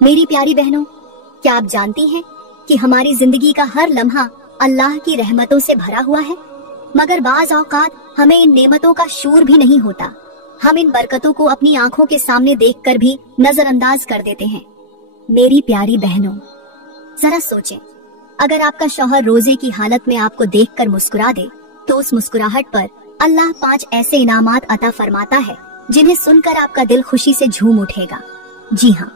मेरी प्यारी बहनों, क्या आप जानती हैं कि हमारी जिंदगी का हर लम्हा अल्लाह की रहमतों से भरा हुआ है, मगर बाज औकात हमें इन नेमतों का शूर भी नहीं होता। हम इन बरकतों को अपनी आंखों के सामने देखकर भी नजरअंदाज कर देते हैं। मेरी प्यारी बहनों, जरा सोचें, अगर आपका शौहर रोजे की हालत में आपको देखकर मुस्कुरा दे तो उस मुस्कुराहट पर अल्लाह 5 ऐसे इनामात अता फरमाता है जिन्हें सुनकर आपका दिल खुशी से झूम उठेगा। जी हाँ,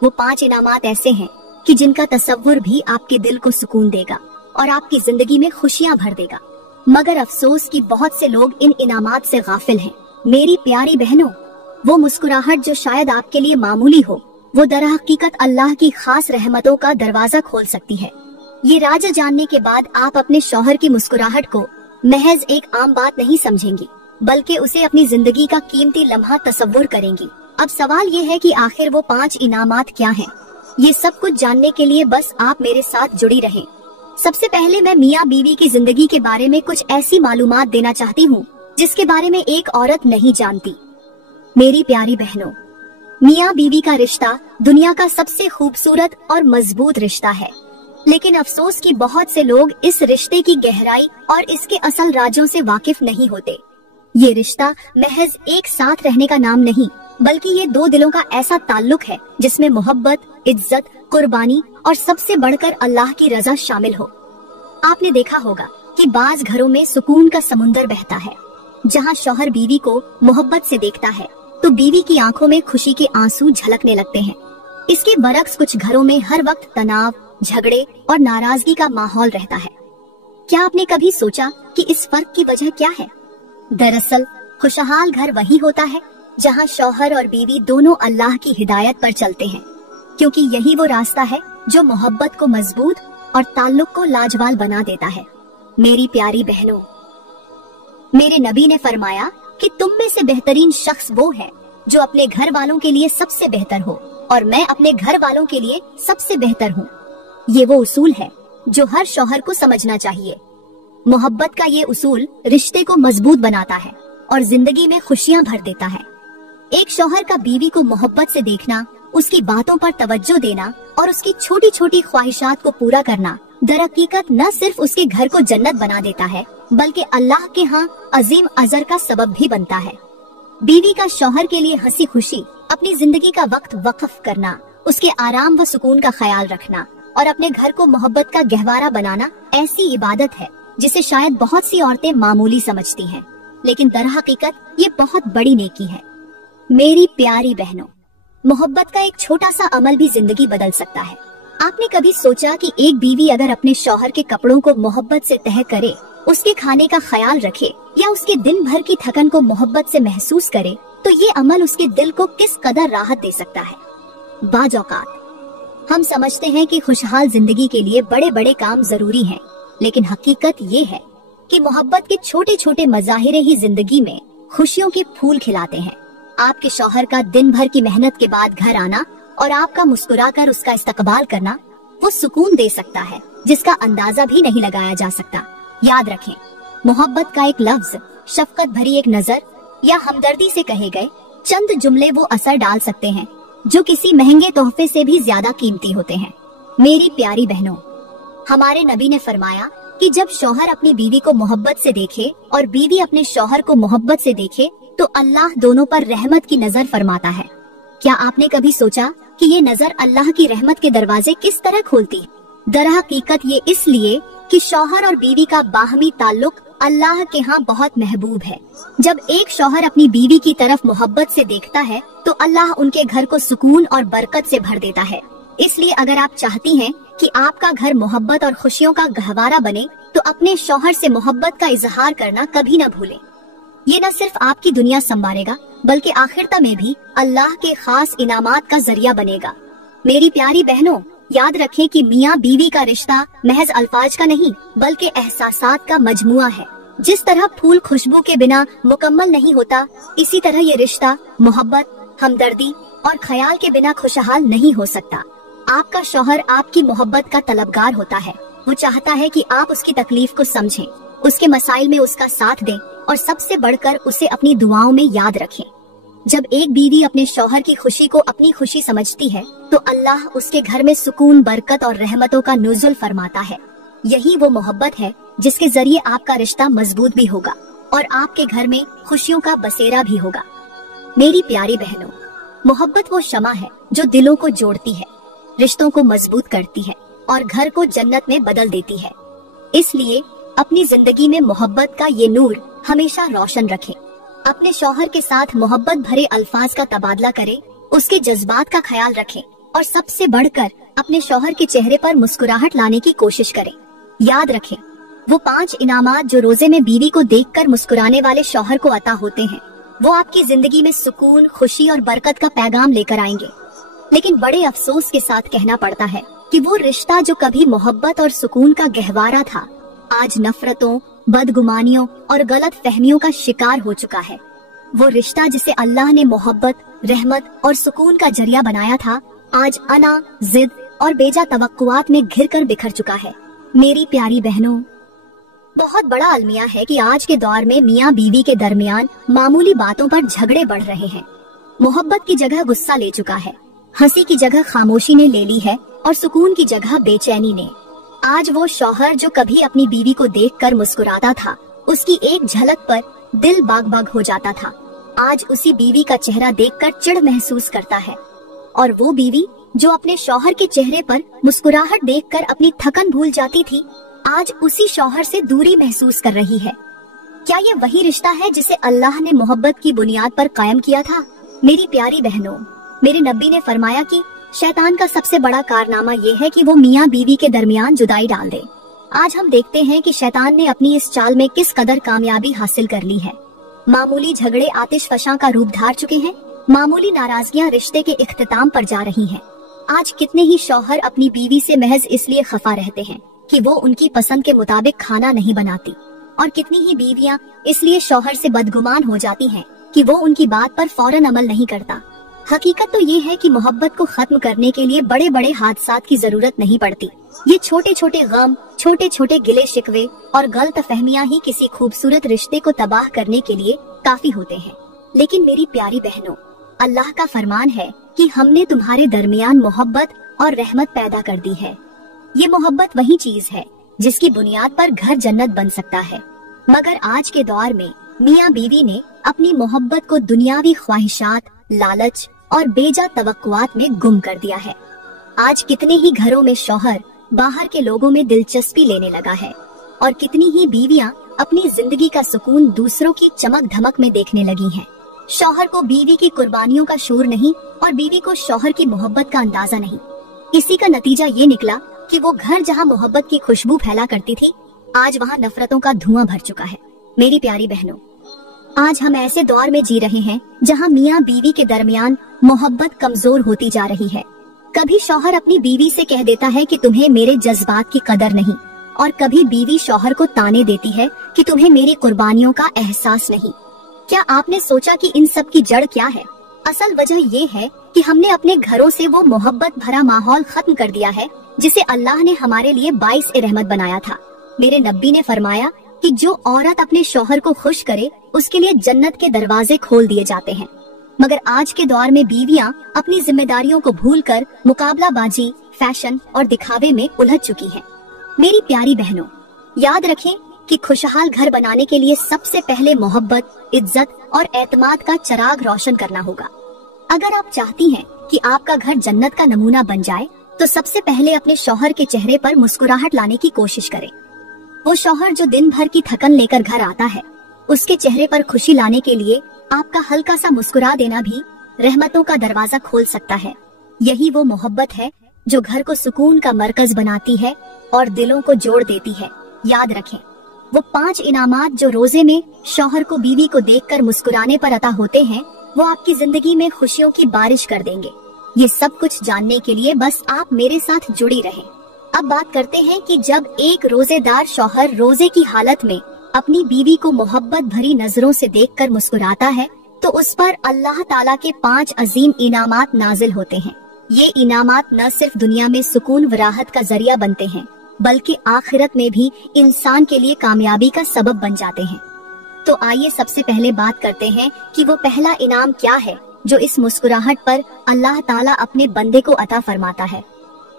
वो 5 इनामात ऐसे हैं कि जिनका तसव्वुर भी आपके दिल को सुकून देगा और आपकी जिंदगी में खुशियाँ भर देगा। मगर अफसोस कि बहुत से लोग इन इनामात से गाफिल हैं। मेरी प्यारी बहनों, वो मुस्कुराहट जो शायद आपके लिए मामूली हो, वो दरहकीकत अल्लाह की खास रहमतों का दरवाजा खोल सकती है। ये राज जानने के बाद आप अपने शौहर की मुस्कुराहट को महज एक आम बात नहीं समझेंगी, बल्कि उसे अपनी जिंदगी का कीमती लम्हा तसव्वुर करेंगी। अब सवाल ये है कि आखिर वो 5 इनामात क्या हैं? ये सब कुछ जानने के लिए बस आप मेरे साथ जुड़ी रहें। सबसे पहले मैं मियाँ बीवी की जिंदगी के बारे में कुछ ऐसी मालूमात देना चाहती हूँ जिसके बारे में एक औरत नहीं जानती। मेरी प्यारी बहनों, मियाँ बीवी का रिश्ता दुनिया का सबसे खूबसूरत और मजबूत रिश्ता है, लेकिन अफसोस कि बहुत से लोग इस रिश्ते की गहराई और इसके असल राजों से वाकिफ नहीं होते। ये रिश्ता महज एक साथ रहने का नाम नहीं, बल्कि ये 2 दिलों का ऐसा ताल्लुक है जिसमें मोहब्बत, इज्जत, कुर्बानी और सबसे बढ़कर अल्लाह की रजा शामिल हो। आपने देखा होगा कि बाज घरों में सुकून का समुंदर बहता है। जहाँ शौहर बीवी को मोहब्बत से देखता है तो बीवी की आंखों में खुशी के आंसू झलकने लगते हैं। इसके बरक्स कुछ घरों में हर वक्त तनाव, झगड़े और नाराजगी का माहौल रहता है। क्या आपने कभी सोचा कि इस फर्क की वजह क्या है? दरअसल खुशहाल घर वही होता है जहाँ शौहर और बीवी दोनों अल्लाह की हिदायत पर चलते हैं, क्योंकि यही वो रास्ता है जो मोहब्बत को मजबूत और ताल्लुक को लाजवाब बना देता है। मेरी प्यारी बहनों, मेरे नबी ने फरमाया कि तुम में से बेहतरीन शख्स वो है जो अपने घर वालों के लिए सबसे बेहतर हो, और मैं अपने घर वालों के लिए सबसे बेहतर हूँ। ये वो उसूल है जो हर शौहर को समझना चाहिए। मोहब्बत का ये उसूल रिश्ते को मजबूत बनाता है और जिंदगी में खुशियाँ भर देता है। एक शौहर का बीवी को मोहब्बत से देखना, उसकी बातों पर तवज्जो देना और उसकी छोटी छोटी ख्वाहिशात को पूरा करना दरहकीकत न सिर्फ उसके घर को जन्नत बना देता है, बल्कि अल्लाह के यहाँ अजीम अजर का सबब भी बनता है। बीवी का शौहर के लिए हंसी खुशी अपनी जिंदगी का वक्त वक्फ करना, उसके आराम व सुकून का ख्याल रखना और अपने घर को मोहब्बत का गहवारा बनाना ऐसी इबादत है जिसे शायद बहुत सी औरतें मामूली समझती हैं, लेकिन दरहकीकत ये बहुत बड़ी नेकी है। मेरी प्यारी बहनों, मोहब्बत का एक छोटा सा अमल भी जिंदगी बदल सकता है। आपने कभी सोचा कि एक बीवी अगर अपने शौहर के कपड़ों को मोहब्बत से तह करे, उसके खाने का ख्याल रखे या उसके दिन भर की थकन को मोहब्बत से महसूस करे, तो ये अमल उसके दिल को किस कदर राहत दे सकता है। बाज औकात हम समझते हैं कि खुशहाल जिंदगी के लिए बड़े बड़े काम जरूरी हैं, लेकिन हकीकत ये है कि मोहब्बत के छोटे छोटे मज़ाहिरे ही जिंदगी में खुशियों के फूल खिलाते हैं। आपके शौहर का दिन भर की मेहनत के बाद घर आना और आपका मुस्कुराकर उसका इस्तकबाल करना वो सुकून दे सकता है जिसका अंदाजा भी नहीं लगाया जा सकता। याद रखें, मोहब्बत का एक लफ्ज, शफकत भरी एक नजर या हमदर्दी से कहे गए चंद जुमले वो असर डाल सकते हैं जो किसी महंगे तोहफे से भी ज्यादा कीमती होते हैं। मेरी प्यारी बहनों, हमारे नबी ने फरमाया कि जब शौहर अपनी बीवी को मोहब्बत से देखे और बीवी अपने शौहर को मोहब्बत से देखे तो अल्लाह दोनों पर रहमत की नजर फरमाता है। क्या आपने कभी सोचा कि ये नजर अल्लाह की रहमत के दरवाजे किस तरह खोलती है? दरहकीकत ये इसलिए कि शौहर और बीवी का बाहमी ताल्लुक अल्लाह के यहाँ बहुत महबूब है। जब एक शौहर अपनी बीवी की तरफ मोहब्बत से देखता है तो अल्लाह उनके घर को सुकून और बरकत से भर देता है। इसलिए अगर आप चाहती हैं कि आपका घर मोहब्बत और खुशियों का गहवारा बने तो अपने शौहर से मोहब्बत का इजहार करना कभी न भूलें। ये न सिर्फ आपकी दुनिया संवारेगा बल्कि आखिरता में भी अल्लाह के खास इनामात का जरिया बनेगा। मेरी प्यारी बहनों, याद रखें कि मियाँ बीवी का रिश्ता महज अल्फाज का नहीं बल्कि एहसासात का मजमुआ है। जिस तरह फूल खुशबू के बिना मुकम्मल नहीं होता, इसी तरह ये रिश्ता मोहब्बत, हमदर्दी और ख्याल के बिना खुशहाल नहीं हो सकता। आपका शौहर आपकी मोहब्बत का तलबगार होता है। वो चाहता है कि आप उसकी तकलीफ को समझें, उसके मसाइल में उसका साथ दें और सबसे बढ़कर उसे अपनी दुआओं में याद रखें। जब एक बीवी अपने शौहर की खुशी को अपनी खुशी समझती है तो अल्लाह उसके घर में सुकून, बरकत और रहमतों का नुज़ुल फरमाता है। यही वो मोहब्बत है जिसके जरिए आपका रिश्ता मजबूत भी होगा और आपके घर में खुशियों का बसेरा भी होगा। मेरी प्यारी बहनों, मोहब्बत वो शमा है जो दिलों को जोड़ती है, रिश्तों को मजबूत करती है और घर को जन्नत में बदल देती है। इसलिए अपनी जिंदगी में मोहब्बत का ये नूर हमेशा रोशन रखें। अपने शौहर के साथ मोहब्बत भरे अल्फाज का तबादला करें, उसके जज्बात का ख्याल रखें और सबसे बढ़कर अपने शौहर के चेहरे पर मुस्कुराहट लाने की कोशिश करें। याद रखें, वो 5 इनामात जो रोजे में बीवी को देखकर मुस्कुराने वाले शौहर को अता होते हैं, वो आपकी जिंदगी में सुकून, खुशी और बरकत का पैगाम लेकर आएंगे। लेकिन बड़े अफसोस के साथ कहना पड़ता है कि वो रिश्ता जो कभी मोहब्बत और सुकून का गहवारा था, आज नफरतों, बदगुमानियों और गलत फहमियों का शिकार हो चुका है। वो रिश्ता जिसे अल्लाह ने मोहब्बत, रहमत और सुकून का जरिया बनाया था, आज अना, जिद और बेजा तवक्कुआत में घिर कर बिखर चुका है। मेरी प्यारी बहनों, बहुत बड़ा अलमिया है कि आज के दौर में मियाँ बीवी के दरमियान मामूली बातों पर झगड़े बढ़ रहे हैं। मोहब्बत की जगह गुस्सा ले चुका है, हंसी की जगह खामोशी ने ले ली है और सुकून की जगह बेचैनी ने। आज वो शौहर जो कभी अपनी बीवी को देखकर मुस्कुराता था, उसकी एक झलक पर दिल बाग बाग हो जाता था, आज उसी बीवी का चेहरा देखकर चिढ़ महसूस करता है। और वो बीवी जो अपने शौहर के चेहरे पर मुस्कुराहट देखकर अपनी थकन भूल जाती थी, आज उसी शौहर से दूरी महसूस कर रही है। क्या ये वही रिश्ता है जिसे अल्लाह ने मोहब्बत की बुनियाद पर कायम किया था? मेरी प्यारी बहनों, मेरे नबी ने फरमाया कि शैतान का सबसे बड़ा कारनामा ये है कि वो मियाँ बीवी के दरमियान जुदाई डाल दे। आज हम देखते हैं कि शैतान ने अपनी इस चाल में किस कदर कामयाबी हासिल कर ली है। मामूली झगड़े आतिश फशां का रूप धार चुके हैं, मामूली नाराजगियां रिश्ते के इख्तिताम पर जा रही हैं। आज कितने ही शौहर अपनी बीवी से महज इसलिए खफा रहते हैं कि वो उनकी पसंद के मुताबिक खाना नहीं बनाती, और कितनी ही बीवियां इसलिए शौहर से बदगुमान हो जाती हैं कि वो उनकी बात पर फौरन अमल नहीं करता। हकीकत तो ये है कि मोहब्बत को खत्म करने के लिए बड़े बड़े हादसात की जरूरत नहीं पड़ती। ये छोटे छोटे गम, छोटे छोटे गिले शिकवे और गलत फहमियां ही किसी खूबसूरत रिश्ते को तबाह करने के लिए काफी होते हैं। लेकिन मेरी प्यारी बहनों, अल्लाह का फरमान है कि हमने तुम्हारे दरमियान मोहब्बत और रहमत पैदा कर दी है। ये मोहब्बत वही चीज है जिसकी बुनियाद पर घर जन्नत बन सकता है। मगर आज के दौर में मियाँ बीवी ने अपनी मोहब्बत को दुनियावी ख्वाहिशात, लालच और बेजा तवक्कुआत में गुम कर दिया है। आज कितने ही घरों में शौहर बाहर के लोगों में दिलचस्पी लेने लगा है और कितनी ही बीवियां अपनी जिंदगी का सुकून दूसरों की चमक धमक में देखने लगी हैं। शौहर को बीवी की कुर्बानियों का शूर नहीं और बीवी को शौहर की मोहब्बत का अंदाजा नहीं। इसी का नतीजा ये निकला कि वो घर जहाँ मोहब्बत की खुशबू फैला करती थी, आज वहाँ नफरतों का धुआं भर चुका है। मेरी प्यारी बहनों, आज हम ऐसे दौर में जी रहे हैं जहाँ मियाँ बीवी के दरमियान मोहब्बत कमजोर होती जा रही है। कभी शौहर अपनी बीवी से कह देता है कि तुम्हें मेरे जज्बात की कदर नहीं, और कभी बीवी शौहर को ताने देती है कि तुम्हें मेरी कुर्बानियों का एहसास नहीं। क्या आपने सोचा कि इन सब की जड़ क्या है? असल वजह ये है कि हमने अपने घरों से वो मोहब्बत भरा माहौल खत्म कर दिया है जिसे अल्लाह ने हमारे लिए बाइस रहमत बनाया था। मेरे नबी ने फरमाया कि जो औरत अपने शौहर को खुश करे उसके लिए जन्नत के दरवाजे खोल दिए जाते हैं। मगर आज के दौर में बीवियां अपनी जिम्मेदारियों को भूलकर मुकाबलाबाजी, फैशन और दिखावे में उलझ चुकी हैं। मेरी प्यारी बहनों, याद रखें कि खुशहाल घर बनाने के लिए सबसे पहले मोहब्बत, इज्जत और एतमाद का चिराग रोशन करना होगा। अगर आप चाहती हैं कि आपका घर जन्नत का नमूना बन जाए तो सबसे पहले अपने शौहर के चेहरे पर मुस्कुराहट लाने की कोशिश करें। वो शौहर जो दिन भर की थकन लेकर घर आता है, उसके चेहरे पर खुशी लाने के लिए आपका हल्का सा मुस्कुरा देना भी रहमतों का दरवाजा खोल सकता है। यही वो मोहब्बत है जो घर को सुकून का मरकज बनाती है और दिलों को जोड़ देती है। याद रखें, वो 5 इनामात जो रोजे में शौहर को बीवी को देखकर मुस्कुराने पर अता होते हैं, वो आपकी जिंदगी में खुशियों की बारिश कर देंगे। ये सब कुछ जानने के लिए बस आप मेरे साथ जुड़ी रहें। अब बात करते हैं कि जब एक रोजेदार शौहर रोजे की हालत में अपनी बीवी को मोहब्बत भरी नजरों से देखकर मुस्कुराता है तो उस पर अल्लाह ताला के 5 अजीम इनामात नाजिल होते हैं। ये इनामात न सिर्फ दुनिया में सुकून व राहत का जरिया बनते हैं, बल्कि आखिरत में भी इंसान के लिए कामयाबी का सबब बन जाते हैं। तो आइए सबसे पहले बात करते हैं कि वो पहला इनाम क्या है जो इस मुस्कुराहट पर अल्लाह ताला अपने बंदे को अता फरमाता है।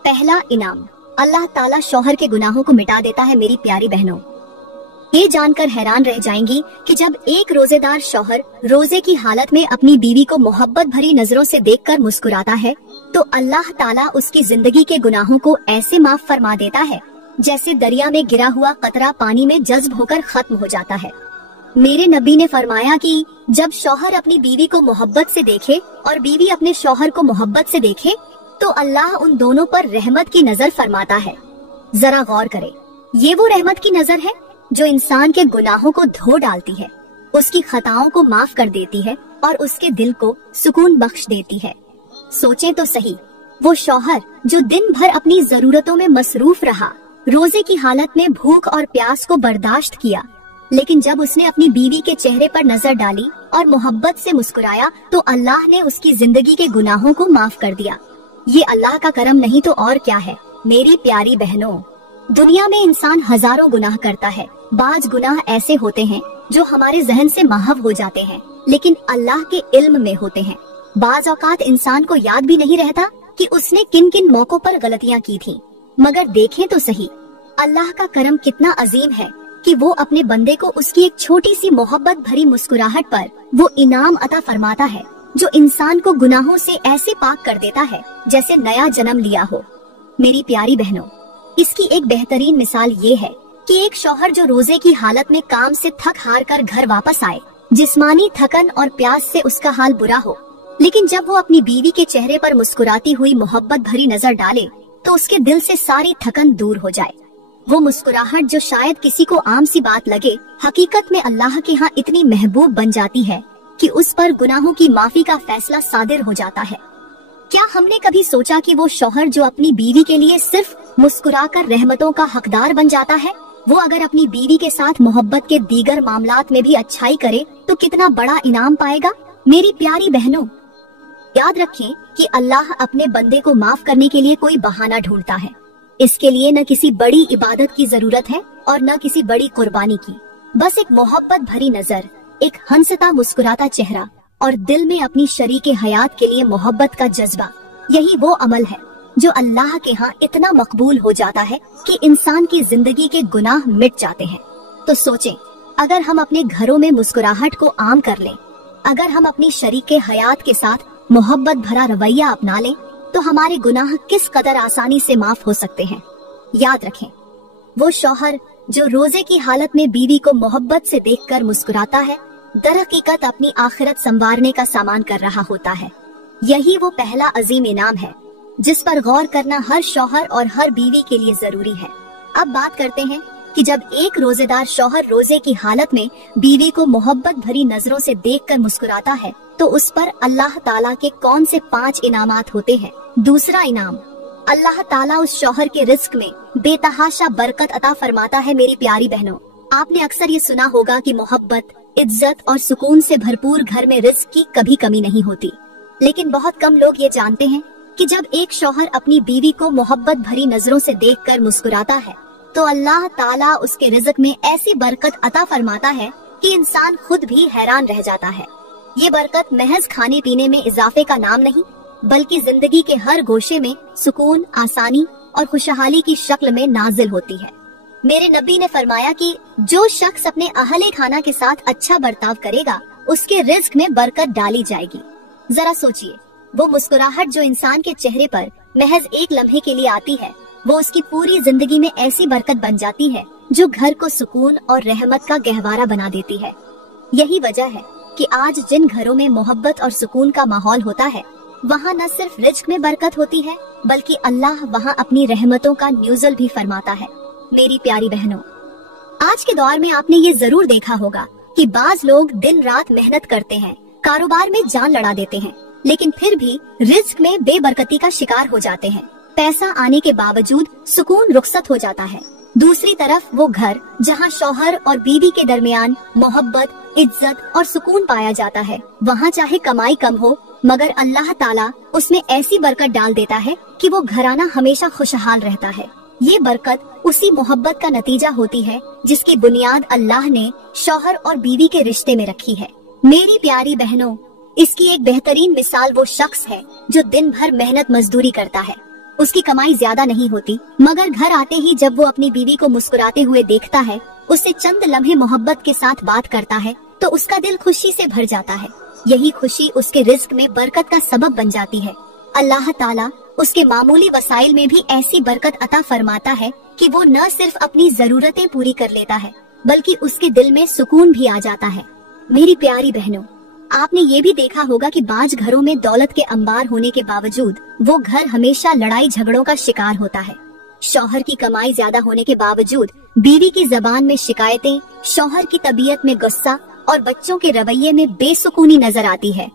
पहला इनाम, अल्लाह ताला शौहर के गुनाहों को मिटा देता है। मेरी प्यारी बहनों, ये जानकर हैरान रह जाएंगी कि जब एक रोजेदार शौहर रोजे की हालत में अपनी बीवी को मोहब्बत भरी नजरों से देखकर मुस्कुराता है तो अल्लाह ताला उसकी जिंदगी के गुनाहों को ऐसे माफ फरमा देता है जैसे दरिया में गिरा हुआ कतरा पानी में जज्ब होकर खत्म हो जाता है। मेरे नबी ने फरमाया कि जब शौहर अपनी बीवी को मोहब्बत से देखे और बीवी अपने शौहर को मोहब्बत से देखे तो अल्लाह उन दोनों पर रहमत की नजर फरमाता है। जरा गौर करें, ये वो रहमत की नजर है जो इंसान के गुनाहों को धो डालती है, उसकी खताओं को माफ कर देती है और उसके दिल को सुकून बख्श देती है। सोचें तो सही, वो शौहर जो दिन भर अपनी जरूरतों में मसरूफ रहा, रोजे की हालत में भूख और प्यास को बर्दाश्त किया, लेकिन जब उसने अपनी बीवी के चेहरे पर नजर डाली और मोहब्बत से मुस्कुराया तो अल्लाह ने उसकी जिंदगी के गुनाहों को माफ कर दिया। ये अल्लाह का करम नहीं तो और क्या है। मेरी प्यारी बहनों, दुनिया में इंसान हजारों गुनाह करता है। बाज गुनाह ऐसे होते हैं जो हमारे जहन से महव हो जाते हैं लेकिन अल्लाह के इल्म में होते हैं। बाज औकात इंसान को याद भी नहीं रहता कि उसने किन किन मौकों पर गलतियां की थी। मगर देखें तो सही, अल्लाह का करम कितना अजीम है कि वो अपने बंदे को उसकी एक छोटी सी मोहब्बत भरी मुस्कुराहट पर वो इनाम अता फरमाता है जो इंसान को गुनाहों से ऐसे पाक कर देता है जैसे नया जन्म लिया हो। मेरी प्यारी बहनों, इसकी एक बेहतरीन मिसाल ये है कि एक शौहर जो रोजे की हालत में काम से थक हार कर घर वापस आए, जिस्मानी थकन और प्यास से उसका हाल बुरा हो, लेकिन जब वो अपनी बीवी के चेहरे पर मुस्कुराती हुई मोहब्बत भरी नजर डाले तो उसके दिल से सारी थकन दूर हो जाए। वो मुस्कुराहट जो शायद किसी को आम सी बात लगे, हकीकत में अल्लाह के यहाँ इतनी महबूब बन जाती है कि उस पर गुनाहों की माफी का फैसला सादिर हो जाता है। क्या हमने कभी सोचा कि वो शौहर जो अपनी बीवी के लिए सिर्फ मुस्कुराकर रहमतों का हकदार बन जाता है, वो अगर अपनी बीवी के साथ मोहब्बत के दीगर मामलात में भी अच्छाई करे तो कितना बड़ा इनाम पाएगा। मेरी प्यारी बहनों, याद रखें कि अल्लाह अपने बंदे को माफ करने के लिए कोई बहाना ढूंढता है। इसके लिए न किसी बड़ी इबादत की जरूरत है और न किसी बड़ी कुर्बानी की। बस एक मोहब्बत भरी नजर, एक हंसता मुस्कुराता चेहरा और दिल में अपनी शरीके हयात के लिए मोहब्बत का जज्बा, यही वो अमल है जो अल्लाह के यहाँ इतना मकबूल हो जाता है कि इंसान की जिंदगी के गुनाह मिट जाते हैं। तो सोचें, अगर हम अपने घरों में मुस्कुराहट को आम कर लें, अगर हम अपनी शरीके हयात के साथ मोहब्बत भरा रवैया अपना लें तो हमारे गुनाह किस कदर आसानी से माफ हो सकते हैं। याद रखें, वो शौहर जो रोजे की हालत में बीवी को मोहब्बत से देखकर मुस्कुराता है, दरहकीकत अपनी आखिरत संवारने का सामान कर रहा होता है। यही वो पहला अजीम इनाम है जिस पर गौर करना हर शौहर और हर बीवी के लिए जरूरी है। अब बात करते हैं कि जब एक रोजेदार शौहर रोजे की हालत में बीवी को मोहब्बत भरी नजरों से देखकर मुस्कुराता है तो उस पर अल्लाह ताला के कौन से 5 इनामात होते हैं। दूसरा इनाम, अल्लाह ताला उस शौहर के रिस्क में बेतहाशा बरकत अता फरमाता है। मेरी प्यारी बहनों, आपने अक्सर ये सुना होगा कि मोहब्बत, इज्जत और सुकून से भरपूर घर में रिस्क की कभी कमी नहीं होती, लेकिन बहुत कम लोग ये जानते हैं कि जब एक शौहर अपनी बीवी को मोहब्बत भरी नजरों से देखकर मुस्कुराता है तो अल्लाह ताला उसके रिज़्क में ऐसी बरकत अता फरमाता है कि इंसान खुद भी हैरान रह जाता है। ये बरकत महज खाने पीने में इजाफे का नाम नहीं, बल्कि जिंदगी के हर गोशे में सुकून, आसानी और खुशहाली की शक्ल में नाजिल होती है। मेरे नबी ने फरमाया कि जो शख्स अपने अहले खाना के साथ अच्छा बर्ताव करेगा उसके रिज़्क में बरकत डाली जाएगी। जरा सोचिए, वो मुस्कुराहट जो इंसान के चेहरे पर महज एक लम्हे के लिए आती है, वो उसकी पूरी जिंदगी में ऐसी बरकत बन जाती है जो घर को सुकून और रहमत का गहवारा बना देती है। यही वजह है कि आज जिन घरों में मोहब्बत और सुकून का माहौल होता है, वहाँ न सिर्फ रिज़्क में बरकत होती है बल्कि अल्लाह वहाँ अपनी रहमतों का न्यूज़ल भी फरमाता है। मेरी प्यारी बहनों, आज के दौर में आपने ये जरूर देखा होगा कि बाज लोग दिन रात मेहनत करते हैं, कारोबार में जान लड़ा देते हैं, लेकिन फिर भी रिज़्क में बेबरकती का शिकार हो जाते हैं। पैसा आने के बावजूद सुकून रुखसत हो जाता है। दूसरी तरफ वो घर जहाँ शौहर और बीवी के दरमियान मोहब्बत, इज्जत और सुकून पाया जाता है, वहाँ चाहे कमाई कम हो मगर अल्लाह ताला उसमें ऐसी बरकत डाल देता है कि वो घराना हमेशा खुशहाल रहता है। ये बरकत उसी मोहब्बत का नतीजा होती है जिसकी बुनियाद अल्लाह ने शौहर और बीवी के रिश्ते में रखी है। मेरी प्यारी बहनों, इसकी एक बेहतरीन मिसाल वो शख्स है जो दिन भर मेहनत मजदूरी करता है। उसकी कमाई ज्यादा नहीं होती, मगर घर आते ही जब वो अपनी बीवी को मुस्कुराते हुए देखता है, उससे चंद लम्हे मोहब्बत के साथ बात करता है, तो उसका दिल खुशी से भर जाता है। यही खुशी उसके रिज्क में बरकत का सबब बन जाती है। अल्लाह ताला उसके मामूली वसाइल में भी ऐसी बरकत अता फरमाता है कि वो न सिर्फ अपनी जरूरतें पूरी कर लेता है, बल्कि उसके दिल में सुकून भी आ जाता है। मेरी प्यारी बहनों, आपने ये भी देखा होगा कि बाज घरों में दौलत के अंबार होने के बावजूद वो घर हमेशा लड़ाई झगड़ों का शिकार होता है। शौहर की कमाई ज्यादा होने के बावजूद बीवी की जबान में शिकायतें, शौहर की तबीयत में गुस्सा और बच्चों के रवैये में बेसुकूनी नजर आती है।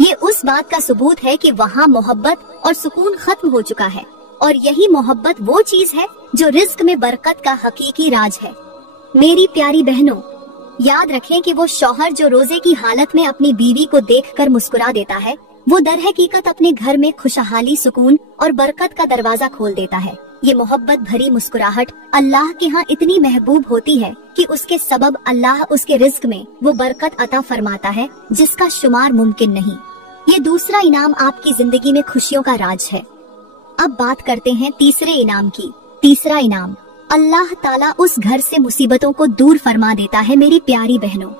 ये उस बात का सबूत है कि वहाँ मोहब्बत और सुकून खत्म हो चुका है, और यही मोहब्बत वो चीज है जो रिज्क में बरकत का हकीकी राज है। मेरी प्यारी बहनों, याद रखें कि वो शौहर जो रोजे की हालत में अपनी बीवी को देखकर मुस्कुरा देता है, वो दर हकीकत अपने घर में खुशहाली, सुकून और बरकत का दरवाजा खोल देता है। ये मोहब्बत भरी मुस्कुराहट अल्लाह के यहाँ इतनी महबूब होती है कि उसके सबब अल्लाह उसके रिज्क में वो बरकत अता फरमाता है जिसका शुमार मुमकिन नहीं। ये दूसरा इनाम आपकी जिंदगी में खुशियों का राज है। अब बात करते हैं तीसरे इनाम की। तीसरा इनाम, अल्लाह ताला उस घर से मुसीबतों को दूर फरमा देता है। मेरी प्यारी बहनों,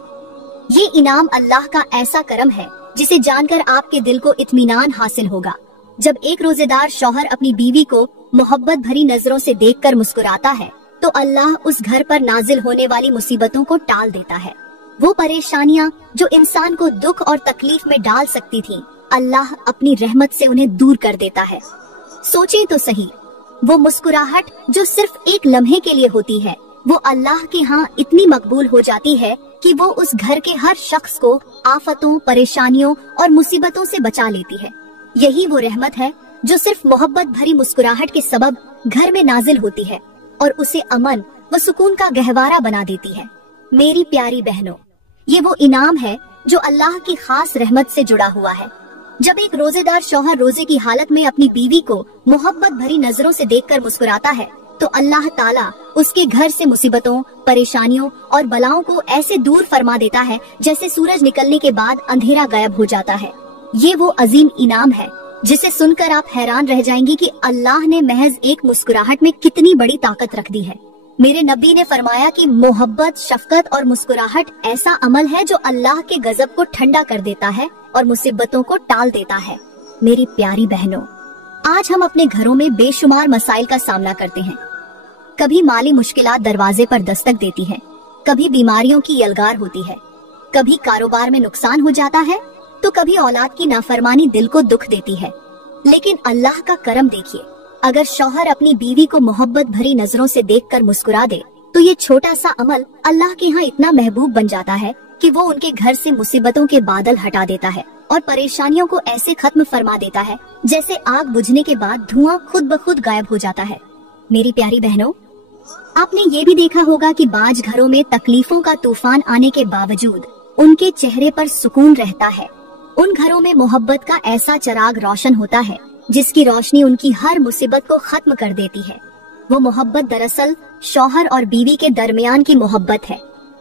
ये इनाम अल्लाह का ऐसा करम है जिसे जानकर आपके दिल को इत्मीनान हासिल होगा। जब एक रोजेदार शौहर अपनी बीवी को मोहब्बत भरी नजरों से देखकर मुस्कुराता है, तो अल्लाह उस घर पर नाजिल होने वाली मुसीबतों को टाल देता है। वो परेशानियां जो इंसान को दुख और तकलीफ में डाल सकती थीं, अल्लाह अपनी रहमत से उन्हें दूर कर देता है। सोचें तो सही, वो मुस्कुराहट जो सिर्फ एक लम्हे के लिए होती है, वो अल्लाह के यहाँ इतनी मकबूल हो जाती है कि वो उस घर के हर शख्स को आफतों, परेशानियों और मुसीबतों से बचा लेती है। यही वो रहमत है जो सिर्फ मोहब्बत भरी मुस्कुराहट के सबब घर में नाजिल होती है और उसे अमन व सुकून का गहवारा बना देती है। मेरी प्यारी बहनों, ये वो इनाम है जो अल्लाह की खास रहमत से जुड़ा हुआ है। जब एक रोजेदार शौहर रोजे की हालत में अपनी बीवी को मोहब्बत भरी नजरों से देखकर मुस्कुराता है, तो अल्लाह ताला उसके घर से मुसीबतों, परेशानियों और बलाओं को ऐसे दूर फरमा देता है जैसे सूरज निकलने के बाद अंधेरा गायब हो जाता है। ये वो अजीम इनाम है जिसे सुनकर आप हैरान रह जाएंगी कि अल्लाह ने महज एक मुस्कुराहट में कितनी बड़ी ताकत रख दी है। मेरे नबी ने फरमाया कि मोहब्बत, शफकत और मुस्कुराहट ऐसा अमल है जो अल्लाह के गजब को ठंडा कर देता है और मुसीबतों को टाल देता है। मेरी प्यारी बहनों, आज हम अपने घरों में बेशुमार मसाइल का सामना करते हैं। कभी माली मुश्किलात दरवाजे पर दस्तक देती है, कभी बीमारियों की यलगार होती है, कभी कारोबार में नुकसान हो जाता है, तो कभी औलाद की नाफरमानी दिल को दुख देती है। लेकिन अल्लाह का करम देखिए, अगर शौहर अपनी बीवी को मोहब्बत भरी नजरों से देखकर मुस्कुरा दे, तो ये छोटा सा अमल अल्लाह के यहाँ इतना महबूब बन जाता है कि वो उनके घर से मुसीबतों के बादल हटा देता है और परेशानियों को ऐसे खत्म फरमा देता है जैसे आग बुझने के बाद धुआं खुद ब खुद गायब हो जाता है। मेरी प्यारी बहनों, आपने ये भी देखा होगा कि बाज घरों में तकलीफों का तूफान आने के बावजूद उनके चेहरे पर सुकून रहता है। उन घरों में मोहब्बत का ऐसा चिराग रोशन होता है जिसकी रोशनी उनकी हर मुसीबत को खत्म कर देती है। वो मोहब्बत दरअसल शौहर और बीवी के दरमियान की मोहब्बत है।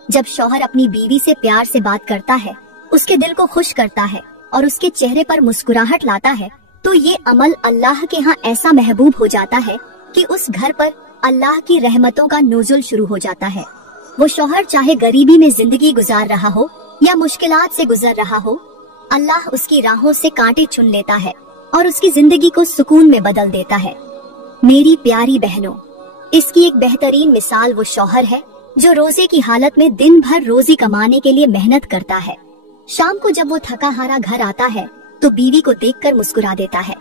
जब शौहर अपनी बीवी से प्यार से बात करता है, उसके दिल को खुश करता है और उसके चेहरे पर मुस्कुराहट लाता है, तो ये अमल अल्लाह के यहाँ ऐसा महबूब हो जाता है कि उस घर पर अल्लाह की रहमतों का नुज़ुल शुरू हो जाता है। वो शौहर चाहे गरीबी में जिंदगी गुजार रहा हो या मुश्किलात से गुजर रहा हो, अल्लाह उसकी राहों से कांटे चुन लेता है और उसकी जिंदगी को सुकून में बदल देता है। मेरी प्यारी बहनों, इसकी एक बेहतरीन मिसाल वो शौहर है जो रोजे की हालत में दिन भर रोजी कमाने के लिए मेहनत करता है। शाम को जब वो थका हारा घर आता है, तो बीवी को देखकर मुस्कुरा देता है।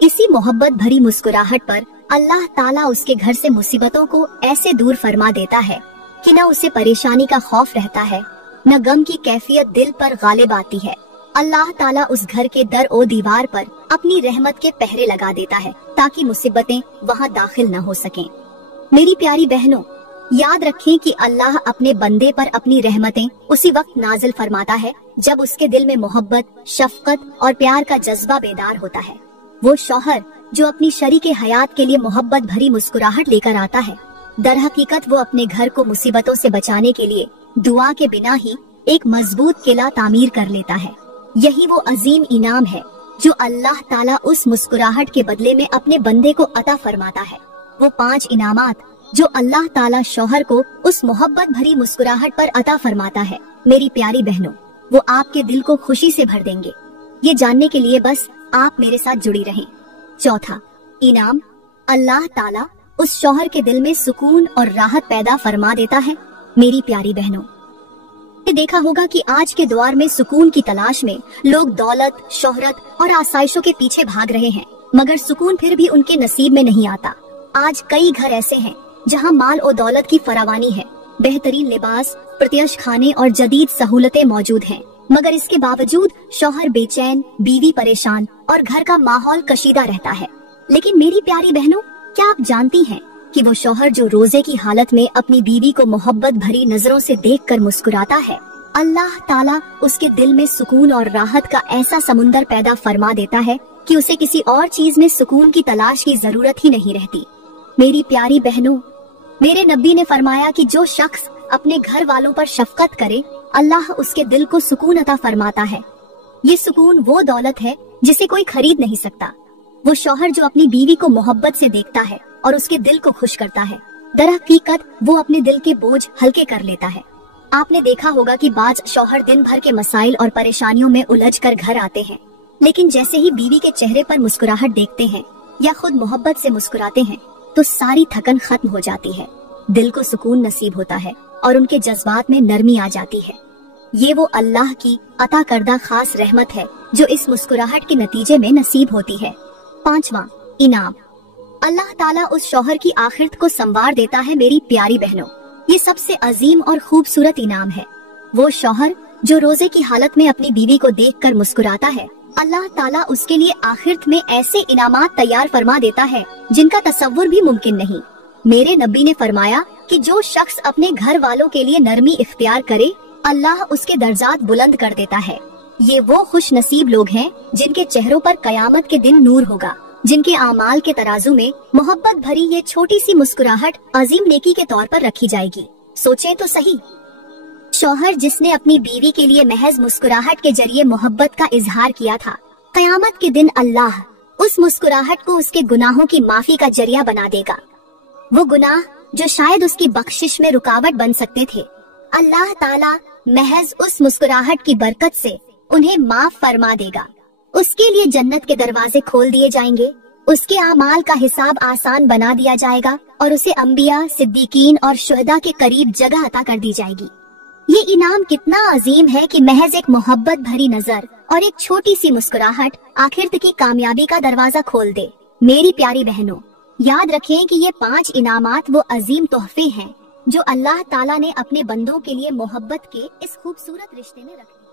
इसी मोहब्बत भरी मुस्कुराहट पर अल्लाह ताला उसके घर से मुसीबतों को ऐसे दूर फरमा देता है कि न उसे परेशानी का खौफ रहता है, न गम की कैफियत दिल पर गालिब आती है। अल्लाह ताला उस घर के दर ओ दीवार पर अपनी रहमत के पहरे लगा देता है ताकि मुसीबतें वहाँ दाखिल न हो सकें। मेरी प्यारी बहनों, याद रखें कि अल्लाह अपने बंदे पर अपनी रहमतें उसी वक्त नाजिल फरमाता है जब उसके दिल में मोहब्बत, शफकत और प्यार का जज्बा बेदार होता है। वो शौहर जो अपनी शरीके हयात के लिए मोहब्बत भरी मुस्कुराहट लेकर आता है, दर हकीकत वो अपने घर को मुसीबतों से बचाने के लिए दुआ के बिना ही एक मजबूत किला तामीर कर लेता है। यही वो अजीम इनाम है जो अल्लाह ताला उस मुस्कुराहट के बदले में अपने बंदे को अता फरमाता है। वो 5 इनामात जो अल्लाह ताला शौहर को उस मोहब्बत भरी मुस्कुराहट पर अता फरमाता है, मेरी प्यारी बहनों, वो आपके दिल को खुशी से भर देंगे। ये जानने के लिए बस आप मेरे साथ जुड़ी रहें। चौथा इनाम, अल्लाह ताला उस शौहर के दिल में सुकून और राहत पैदा फरमा देता है। मेरी प्यारी बहनों, देखा होगा कि आज के दौर में सुकून की तलाश में लोग दौलत, शोहरत और आसाइशों के पीछे भाग रहे हैं, मगर सुकून फिर भी उनके नसीब में नहीं आता। आज कई घर ऐसे हैं जहां माल और दौलत की फरावानी है, बेहतरीन लिबास, प्रत्यक्ष खाने और जदीद सहूलतें मौजूद हैं, मगर इसके बावजूद शौहर बेचैन, बीवी परेशान और घर का माहौल कशीदा रहता है। लेकिन मेरी प्यारी बहनों, क्या आप जानती हैं कि वो शौहर जो रोजे की हालत में अपनी बीवी को मोहब्बत भरी नजरों से देखकर मुस्कुराता है, अल्लाह ताला उसके दिल में सुकून और राहत का ऐसा समुंदर पैदा फरमा देता है कि उसे किसी और चीज में सुकून की तलाश की जरूरत ही नहीं रहती। मेरी प्यारी बहनों, मेरे नबी ने फरमाया कि जो शख्स अपने घर वालों पर शफकत करे, अल्लाह उसके दिल को सुकून अता फरमाता है। ये सुकून वो दौलत है जिसे कोई खरीद नहीं सकता। वो शौहर जो अपनी बीवी को मोहब्बत से देखता है और उसके दिल को खुश करता है, दर हकीकत वो अपने दिल के बोझ हल्के कर लेता है। आपने देखा होगा कि बाज शौहर दिन भर के मसाइल और परेशानियों में उलझ कर घर आते हैं, लेकिन जैसे ही बीवी के चेहरे पर मुस्कुराहट देखते हैं या खुद मोहब्बत से मुस्कुराते हैं तो सारी थकन खत्म हो जाती है, दिल को सुकून नसीब होता है और उनके जज्बात में नरमी आ जाती है। ये वो अल्लाह की अता करदा खास रहमत है जो इस मुस्कुराहट के नतीजे में नसीब होती है। 5वां इनाम, अल्लाह ताला उस शौहर की आखिरत को संवार देता है। मेरी प्यारी बहनों, ये सबसे अजीम और खूबसूरत इनाम है। वो शौहर जो रोजे की हालत में अपनी बीवी को देखकर मुस्कुराता है, अल्लाह ताला उसके लिए आखिरत में ऐसे इनामात तैयार फरमा देता है जिनका तसव्वुर भी मुमकिन नहीं। मेरे नबी ने फरमाया कि जो शख्स अपने घर वालों के लिए नरमी इख्तियार करे, अल्लाह उसके दर्जात बुलंद कर देता है। ये वो खुश नसीब लोग हैं जिनके चेहरों पर कयामत के दिन नूर होगा, जिनके आमाल के तराजू में मोहब्बत भरी ये छोटी सी मुस्कुराहट अजीम नेकी के तौर पर रखी जाएगी। सोचें तो सही, शौहर जिसने अपनी बीवी के लिए महज मुस्कुराहट के जरिए मोहब्बत का इजहार किया था, कयामत के दिन अल्लाह उस मुस्कुराहट को उसके गुनाहों की माफी का जरिया बना देगा। वो गुनाह जो शायद उसकी बख्शिश में रुकावट बन सकते थे, अल्लाह ताला महज उस मुस्कुराहट की बरकत से उन्हें माफ फरमा देगा। उसके लिए जन्नत के दरवाजे खोल दिए जाएंगे, उसके आमाल का हिसाब आसान बना दिया जाएगा और उसे अंबिया, सिद्दीकीन और शुहदा के करीब जगह अता कर दी जाएगी। ये इनाम कितना अजीम है कि महज एक मोहब्बत भरी नजर और एक छोटी सी मुस्कुराहट आखिरत की कामयाबी का दरवाजा खोल दे। मेरी प्यारी बहनों, याद रखें कि ये 5 इनामात वो अजीम तोहफे हैं जो अल्लाह ताला ने अपने बंदों के लिए मोहब्बत के इस खूबसूरत रिश्ते में रखे।